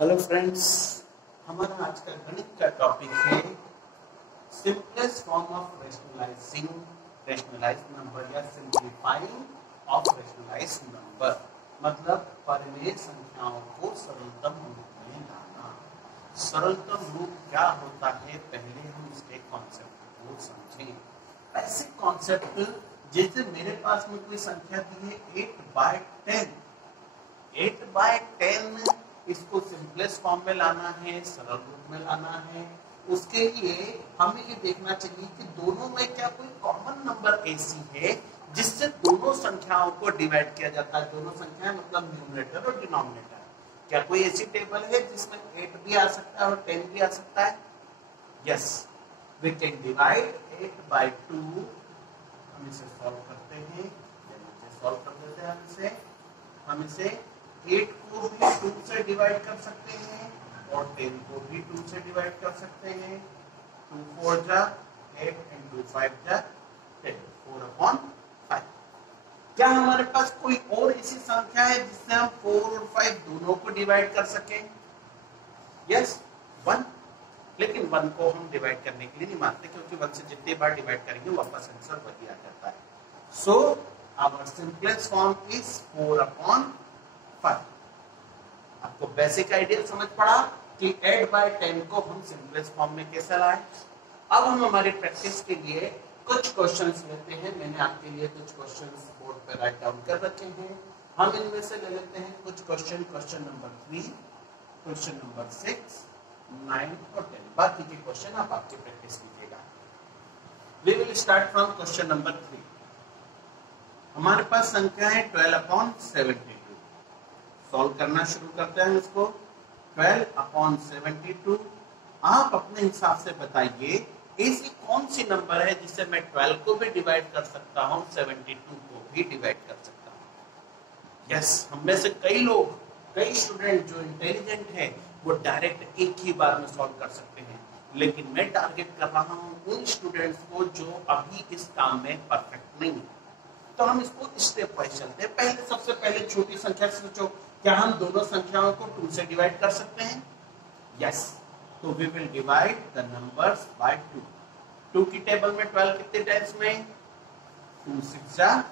Hello friends, हमारा आज का गणित का टॉपिक है सिंपलेस्ट फॉर्म ऑफ रेशनलाइज्ड नंबर या सिंपलीफाइंग ऑफ रेशनलाइज्ड नंबर। मतलब परिमेय संख्याओं को सरलतम रूप में लाना। सरलतम रूप क्या होता है, पहले हम इसके कॉन्सेप्ट को समझें। ऐसे कॉन्सेप्ट जैसे मेरे पास में कोई संख्या दी है 8/10, 8/10 इसको सिंपलेस्ट फॉर्म में लाना है, सरल रूप में लाना है। उसके लिए हमें ये देखना चाहिए कि दोनों में क्या कोई कॉमन नंबर ऐसी है जिससे दोनों संख्याओं को डिवाइड किया जाता है। दोनों संख्याएं मतलब न्यूमरेटर और डिनोमिनेटर। क्या कोई ऐसी टेबल है जिसमें 8 भी आ सकता है और 10 भी आ सकता है? Yes, we can divide 8/2। हम इसे सॉल्व करते हैं। सॉल्व कर देते हैं। हम इसे 8 को भी 2 से डिवाइड कर सकते हैं और 10 को भी 2 से डिवाइड कर सकते हैं। 2 4 जा 8 and 2 5 जा 10, 4/5। क्या हमारे पास कोई और ऐसी संख्या है जिससे हम 4 और 5 दोनों को डिवाइड कर सकें? यस, 1। लेकिन 1 को हम डिवाइड करने के लिए नहीं मानते, क्योंकि 1 से जितने बार डिवाइड करेंगे वापस आंसर वही आ जाता है। So our simplest form is 4/5। आपको बेसिक आइडिया समझ पड़ा कि 8/10 को हम सिंपलेस्ट फॉर्म में कैसे लाएं। अब हम हमारी प्रैक्टिस के लिए कुछ क्वेश्चंस लेते हैं। मैंने आपके लिए कुछ क्वेश्चंस बोर्ड पे राइट डाउन कर रखे हैं। हम इनमें से ले लेते हैं कुछ question. Question number 3, question number 6, 9 और 10। बाकी के क्वेश्चन आप आपकी प्रैक्टिस कीजिएगा। We will start from question number 3। हमारे पास संख्या है 12/72। सॉल्व करना शुरू करते हैं इसको। 12/72। आप अपने हिसाब से बताइए ऐसी कौन सी नंबर है जिससे मैं 12 को भी डिवाइड कर सकता हूं, 72 को भी डिवाइड कर सकता हूं। यस, हम में से कई स्टूडेंट जो इंटेलिजेंट है वो डायरेक्ट एक ही बार में सॉल्व कर सकते हैं, लेकिन मैं टारगेट कर रहा हूं उन स्टूडेंट्स को जो अभी इस काम में परफेक्ट नहीं है। तो हम इसको स्टेप वाइज चलते हैं। पहले सबसे पहले छोटी संख्या से सोचो, क्या हम दोनों संख्याओं को 2 से डिवाइड कर सकते हैं? यस, तो we will divide the numbers by 2। 2 की टेबल में 12 कितने टाइम्स में? 2 6 जा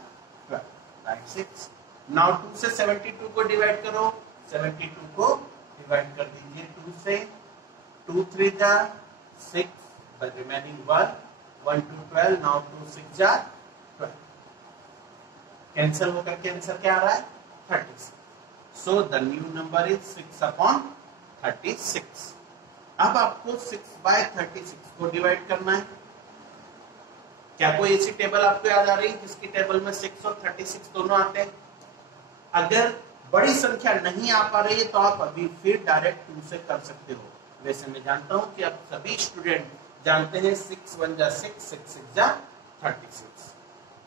12, राइट 6। नाउ 2 से 72 को डिवाइड करो। 72 को डिवाइड कर दीजिए 2 से। 2 3 जा 6, द रिमेनिंग 1, 1 2 12। नाउ 2 6 जा 12। कैंसिल होकर के आंसर क्या आ रहा है? 36। So the new number is 6/36। अब आपको 6/36 को डिवाइड करना है। क्या कोई ऐसी टेबल आपको याद आ रही है जिसकी टेबल में 6 और 36 दोनों आते हैं? अगर बड़ी संख्या नहीं आ पा रही है तो आप अभी फिर डायरेक्ट 2 से कर सकते हो। वैसे मैं जानता हूं कि आप सभी स्टूडेंट जानते हैं 6 1 जा 6, 6 6 जा 36।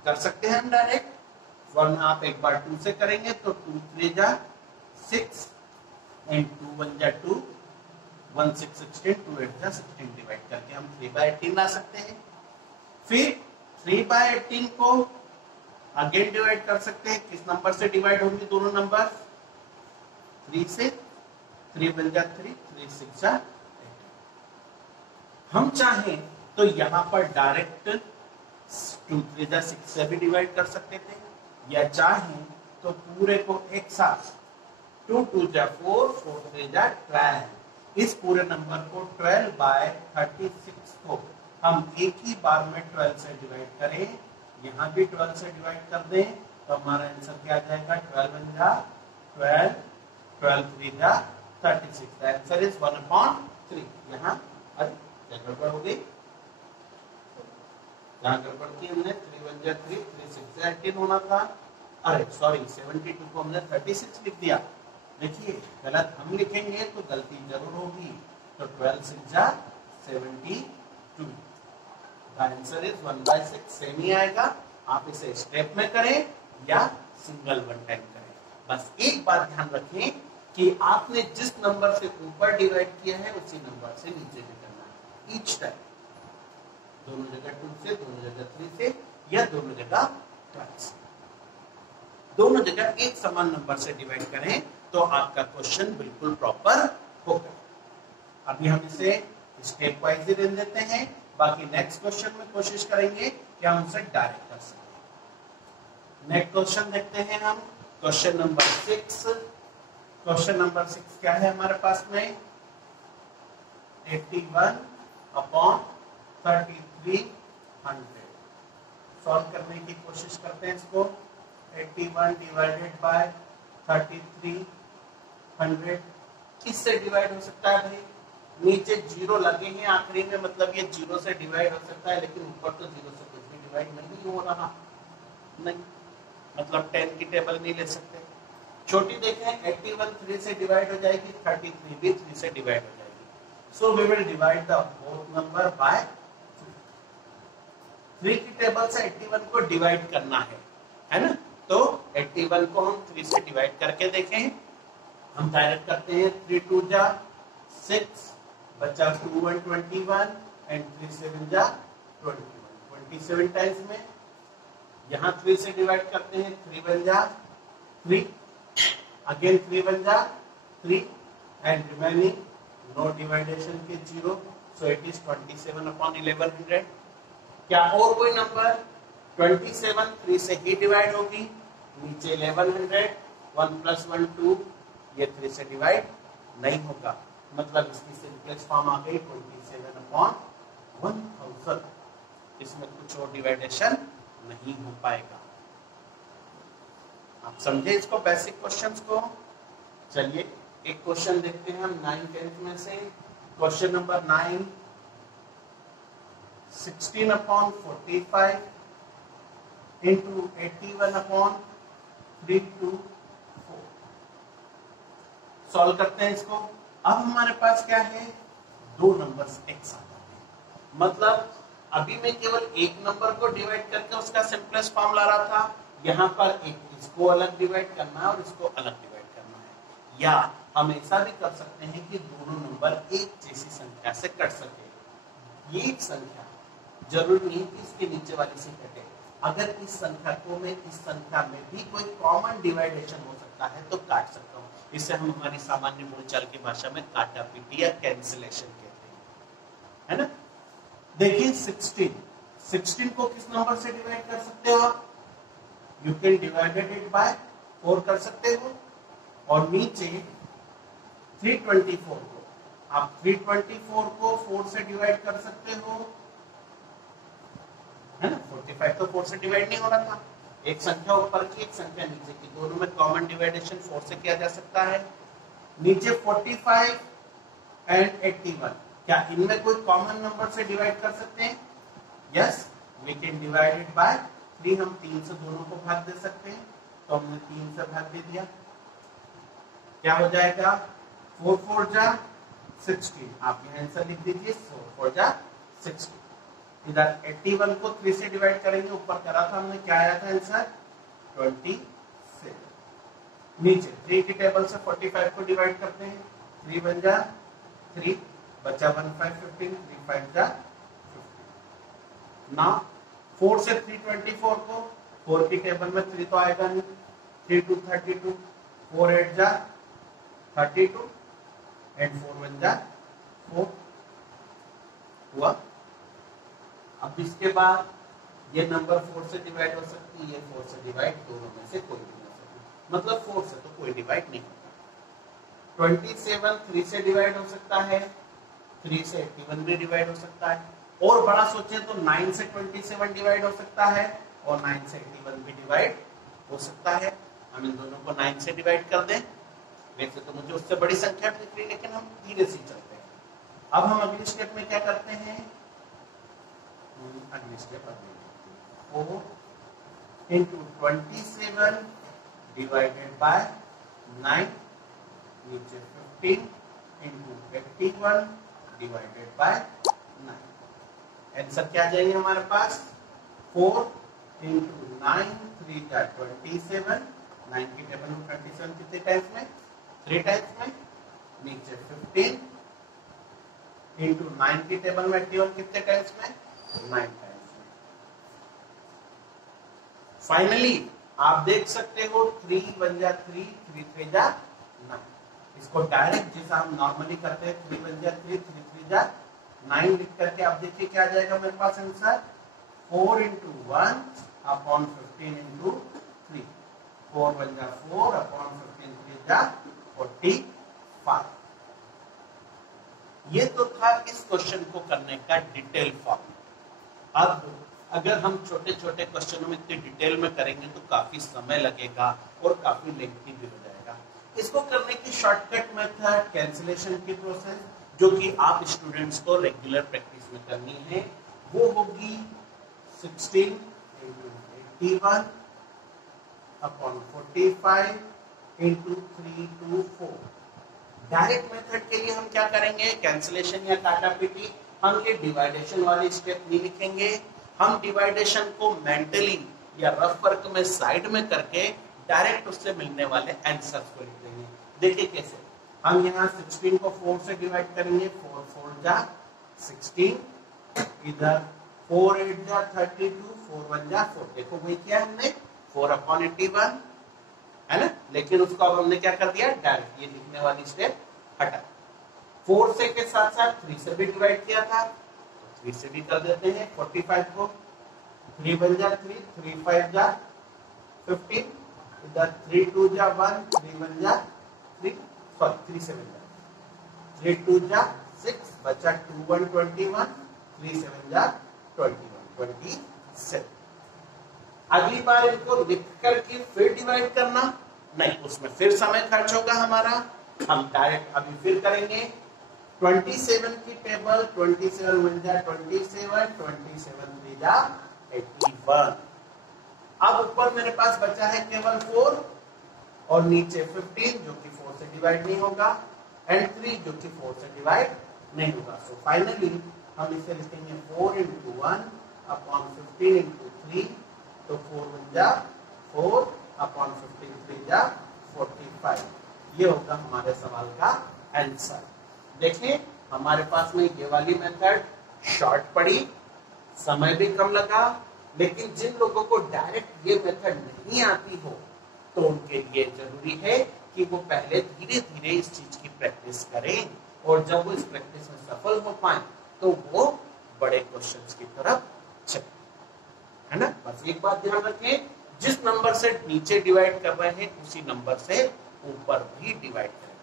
कर सकते हैं हम डायरेक्ट, वरना आप एक बार 2 से करेंगे तो 2 3 जा 6 and 2 1 जा 2, 1 6 16, 2 8 जा 16 डिवाइड करके हम 3/18 ला सकते हैं। फिर 3/18 को अगेन डिवाइड कर सकते हैं। किस नंबर से डिवाइड होंगे दोनों नंबर? 3 से। 3 1 जा 3, 3 6 जा 8। हम चाहें तो यहां पर डायरेक्ट 2 3 जा 6 से भी डिवाइड कर सकते थे, या चाहें तो पूरे को एक साथ 2 2 जा 4, 4 3 जा 12। इस पूरे नंबर को 12/36 को हम एक ही बार में 12 से डिवाइड करें, यहाँ भी 12 से डिवाइड कर दें, तो हमारा आंसर क्या आ जाएगा? 12 1 जा 12, 12 3 जा 36। Answer is 1/3। यहाँ अरे क्या गड़बड़ हो गई? यहाँ गड़बड़ की हमने 3 1 जा 3, 3 6 जा 18 होना था। अरे सॉरी, 72 को हमने 36 लिख दिया। देखिए, गलत हम लिखेंगे तो गलती जरूर होगी। तो 12 6 जा 72। Answer is 1/6। सेम ही आएगा। आप इसे स्टेप में करें या सिंगल वन टाइम करें। बस एक बात ध्यान रखें कि आपने जिस नंबर से ऊपर डिवाइड किया है उसी नंबर से नीचे भी करना है ईच टाइम। दोनों जगह 2 से, दोनों जगह 3 से, या दोनों जगह 12 से। दोनों जगह एक समान नंबर से डिवाइड करें तो आपका क्वेश्चन बिल्कुल प्रॉपर हो गया। अभी हम इसे स्टेप वाइज ही रहने देते हैं, बाकी नेक्स्ट क्वेश्चन में कोशिश करेंगे कि हम उसे डायरेक्ट कर सकें। नेक्स्ट क्वेश्चन देखते हैं हम, क्वेश्चन नंबर 6। क्वेश्चन नंबर 6 क्या है हमारे पास में, 81/3300 सॉल्व करने की कोशिश करते हैं इसको। 81 डिवाइडेड बाय 3300 किससे डिवाइड हो सकता है भाई, नीचे जीरो लगे हैं आखिरी में, मतलब ये जीरो से डिवाइड हो सकता है, लेकिन ऊपर तो जीरो से कुछ भी डिवाइड नहीं हो रहा, नहीं, मतलब 10 की टेबल नहीं ले सकते। छोटी देखें, 81 3 से डिवाइड हो जाएगी, 33 भी 3 से डिवाइड हो जाएगी। So we will divide the both number by 3 की टेबल से 81 को डिवाइड करना है ना। तो 81 को हम 3 से डिवाइड करके देखें, हम डायरेक्ट करते हैं। 3 2 जा 6, बचा 2 1 21 एंड 3 7 जा 21, 27 टाइम्स में। यहाँ 3 से डिवाइड करते हैं, 3 1 जा 3, अगेन 3 1 जा 3 एंड रिमेनिंग नो डिवाइडेशन के 0, सो इट इज 27/1100। क्या और कोई नंबर 27 3 से ही डिवाइड होगी, नीचे 1100, 1 + 1 2, ये 3 से डिवाइड नहीं होगा, मतलब इसकी सिंपलेस्ट फॉर्म आ गई 27/1000। इसमें कुछ और डिवाइडेशन नहीं हो पाएगा। आप समझे इसको, बेसिक क्वेश्चंस को। चलिए एक क्वेश्चन देखते हैं हम 9 10th में से। क्वेश्चन नंबर 9, 16/45 into 81/324 सॉल्व करते हैं इसको। अब हमारे पास क्या है, दो नंबर्स एक साथ आते हैं, मतलब अभी मैं केवल एक नंबर को डिवाइड करके उसका सिंपलेस्ट फॉर्म ला रहा था, यहाँ पर एक इसको अलग डिवाइड करना है और इसको अलग डिवाइड करना है। या हम ऐसा भी कर सकते हैं कि दोनों नंबर एक जैसी संख्या से कट सके। ये एक संख्या जरूरी नहीं कि इसके नीचे वाली से कटे, अगर इस संख्या को मैं इस संख्या में भी कोई कॉमन डिवाइडेशन हो सकता है तो काट सकता हूँ। इसे हम हमारी सामान्य बोलचाल की भाषा में काटा पीटी या कैंसिलेशन कहते हैं, है ना। देखिए 16 को किस नंबर से डिवाइड कर सकते हो आप, you can divided it by 4 कर सकते हो, और नीचे 324 को आप 324 को 4 से डिवाइड कर सकते हो, है ना। 45 तो 4 से डिवाइड नहीं हो रहा था, एक संख्या ऊपर की एक संख्या नीचे की, दोनों में कॉमन डिवाइडेशन 4 से किया जा सकता है। नीचे 45 एंड 81, क्या इनमें कोई कॉमन नंबर से डिवाइड कर सकते हैं, yes we can divide it by 3, हम 3 से दोनों को भाग दे सकते हैं, तो हमने 3 से भाग दे दिया, क्या हो जाएगा 4 4 जा 16, आप यहाँ आंसर लिख दीजिए 4 4 जा 16। इधर 81 को 3 से डिवाइड करेंगे, ऊपर करा था हमने, क्या आया था आंसर 27। नीचे 3 की टेबल से 45 को डिवाइड करते हैं, 3 1 जा 3, बचा 1 5 15, 3 5 जा 15। ना 4 से 324 को 4 की टेबल में 3 तो आएगा नहीं, 3 2 32, 4 8 जा 32 एंड 4 1 जा 4 हुआ। अब इसके बाद ये नंबर 4 से डिवाइड हो सकती है, ये 4 से डिवाइड, दोनों में से कोई भी हो सकती है, मतलब 4 से तो कोई डिवाइड नहीं होता। 27 3 से डिवाइड हो सकता है, 3 से 81 भी डिवाइड हो सकता है, और बड़ा सोचे तो 9 से 27 डिवाइड हो सकता है, और 9 से 81 भी डिवाइड हो सकता है। हम इन दोनों को 9 से डिवाइड कर दें, वैसे तो मुझे उससे बड़ी संख्या दिख रही है, लेकिन हम धीरे से चलते हैं। अब हम अगली स्टेप में क्या करते हैं, अगली स्टेप 4 into 27 divided by 9, नीचे 15 into 81 divided by 9। आंसर क्या जाएंगे हमारे पास, 4 into 9 3 जा 27, 9 की टेबल में 27 कितने टाइम्स में, 3 टाइम्स में, नीचे 15 into 9 की टेबल में 81 कितने टाइम्स में, 9 टाइम्स में। फाइनली आप देख सकते हो 3 1 जा 3, 3 3 जा 9, इसको डायरेक्ट जैसा हम नॉर्मली करते हैं 3 1 जा 3 3 3 जा 9 लिख करके आप देखिए क्या आ जाएगा मेरे पास आंसर 4 into 1 upon 15 into 3 4 1 जा 4 upon 15 3 जा 45। ये तो था इस क्वेश्चन को करने का डिटेल फॉर्म। अब अगर हम छोटे छोटे क्वेश्चनों में इतनी डिटेल में करेंगे तो काफी समय लगेगा और काफी लेंथी भी हो जाएगा। इसको करने की शॉर्टकट मेथड कैंसिलेशन की प्रोसेस जो कि आप स्टूडेंट्स को रेगुलर प्रैक्टिस में करनी है वो होगी 16 into 81 upon 45 into 3 to 4। Direct method के लिए हम क्या करेंगे, कैंसिलेशन या काटापीटी, हम ये डिवाइडेशन वाली स्टेप नहीं लिखेंगे, हम डिवाइडेशन को मेंटली या रफ वर्क में साइड में करके डायरेक्ट उससे मिलने वाले आंसर्स को लिख देंगे। देखिए कैसे, हम यहाँ 16 को 4 से डिवाइड करेंगे, 4 4 जा 16, इधर 4 8 जा 32, 4 1 जा 4। देखो वही किया हमने 4/81 है ना, लेकिन उसको अब हमने क्या कर दिया, डायरेक्ट ये लिखने वाली स्टेप हटा। 4 से के साथ साथ 3 से भी डिवाइड किया था, 3 से भी कर देते हैं 45 को, 3 1 जा 3, 3 5 जा 15, इधर 3 2 जा 1, 3 1 जा 3, सॉरी 3 7 जा 3 2 जा 6, बचा 2 1 21, 3 7 जा 21 27। अगली बार इनको लिख करके फिर डिवाइड करना नहीं, उसमें फिर समय खर्च होगा हमारा, हम डायरेक्ट अभी फिर करेंगे। 27 की टेबल 27 1 जा 27, 27 3 जा 81। अब ऊपर मेरे पास बचा है केवल 4 और नीचे 15 जो कि 4 से डिवाइड नहीं होगा एंड 3 जो कि 4 से डिवाइड नहीं होगा। सो फाइनली हम इसे लिखेंगे 4 into 1 upon 15 into 3, तो 4 1 जा 4 upon 15 3 जा 45। ये होगा हमारे सवाल का आंसर। देखिए हमारे पास में ये वाली मेथड शॉर्ट पड़ी, समय भी कम लगा, लेकिन जिन लोगों को डायरेक्ट ये मेथड नहीं आती हो तो उनके लिए जरूरी है कि वो पहले धीरे धीरे इस चीज की प्रैक्टिस करें और जब वो इस प्रैक्टिस में सफल हो पाए तो वो बड़े क्वेश्चंस की तरफ चले, है ना। बस एक बात ध्यान रखें, जिस नंबर से नीचे डिवाइड कर रहे हैं उसी नंबर से ऊपर भी डिवाइड करें।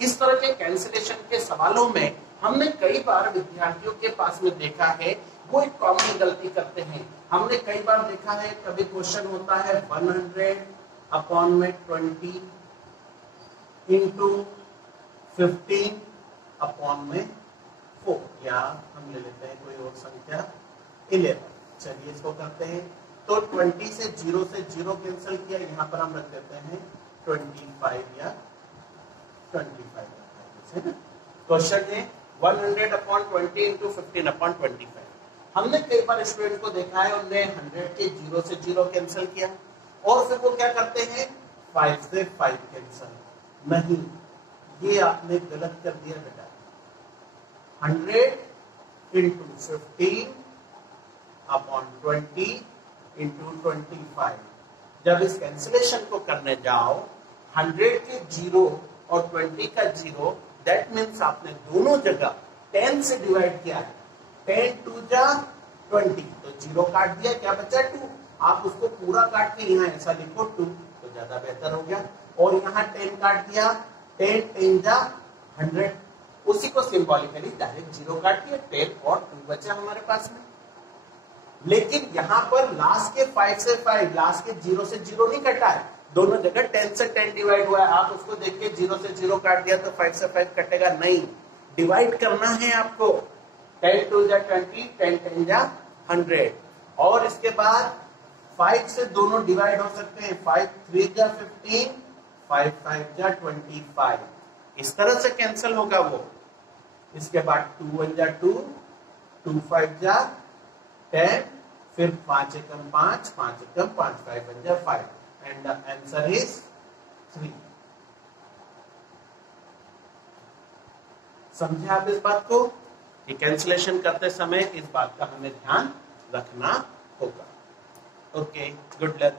इस तरह के कैंसिलेशन के सवालों में हमने कई बार विद्यार्थियों के पास में देखा है वो एक कॉमन गलती करते हैं। हमने कई बार देखा है, कभी क्वेश्चन होता है 100/20 into 15/4, या हम ले लेते हैं कोई और संख्या 11। चलिए इसको करते हैं, तो 20 से 0 कैंसिल किया, यहाँ पर हम रख देते हैं 25 या 25। क्वेश्चन है 100/20 into 15/25। हमने कई बार स्टूडेंट को देखा है उन्होंने 100 के 0 से 0 कैंसिल किया और फिर वो क्या करते हैं 5 से 5 कैंसिल। नहीं, ये आपने गलत कर दिया बेटा। 100 into 15/20 into 25। जब इस कैंसिलेशन को करने जाओ 100 के 0 और 20 का 0, दैट मीन्स आपने दोनों जगह 10 से डिवाइड किया है। 10 2 जा 20, तो 0 काट दिया, क्या बचा 2। आप उसको पूरा काट के यहाँ ऐसा लिखो 2, तो ज्यादा बेहतर हो गया। और यहाँ 10 काट दिया, 10 10 जा 100, उसी को सिंबॉलिकली डायरेक्ट 0 काट दिया, 10 और 2 बचा हमारे पास में। लेकिन यहाँ पर लास्ट के 5 से 5, लास्ट के 0 से 0 नहीं कटा है, दोनों जगह 10 से 10 डिवाइड हुआ है। आप उसको देखिए 0 से 0 काट दिया तो 5 से 5 कटेगा नहीं, डिवाइड करना है आपको। 10 2 जा 20, 10 10 जा 100, और इसके बाद 5 से दोनों डिवाइड हो सकते हैं, 5 3 जा 15, 5 5 जा 25। इस तरह से कैंसिल होगा वो। इसके बाद 2 1 जा 2, 2 5 जा 10, फिर 5 एकम 5, 5 एकम 5, 5 1 जा 5, एंड द आंसर इज 3। समझे आप इस बात को कि कैंसिलेशन करते समय इस बात का हमें ध्यान रखना होगा। Okay, good luck.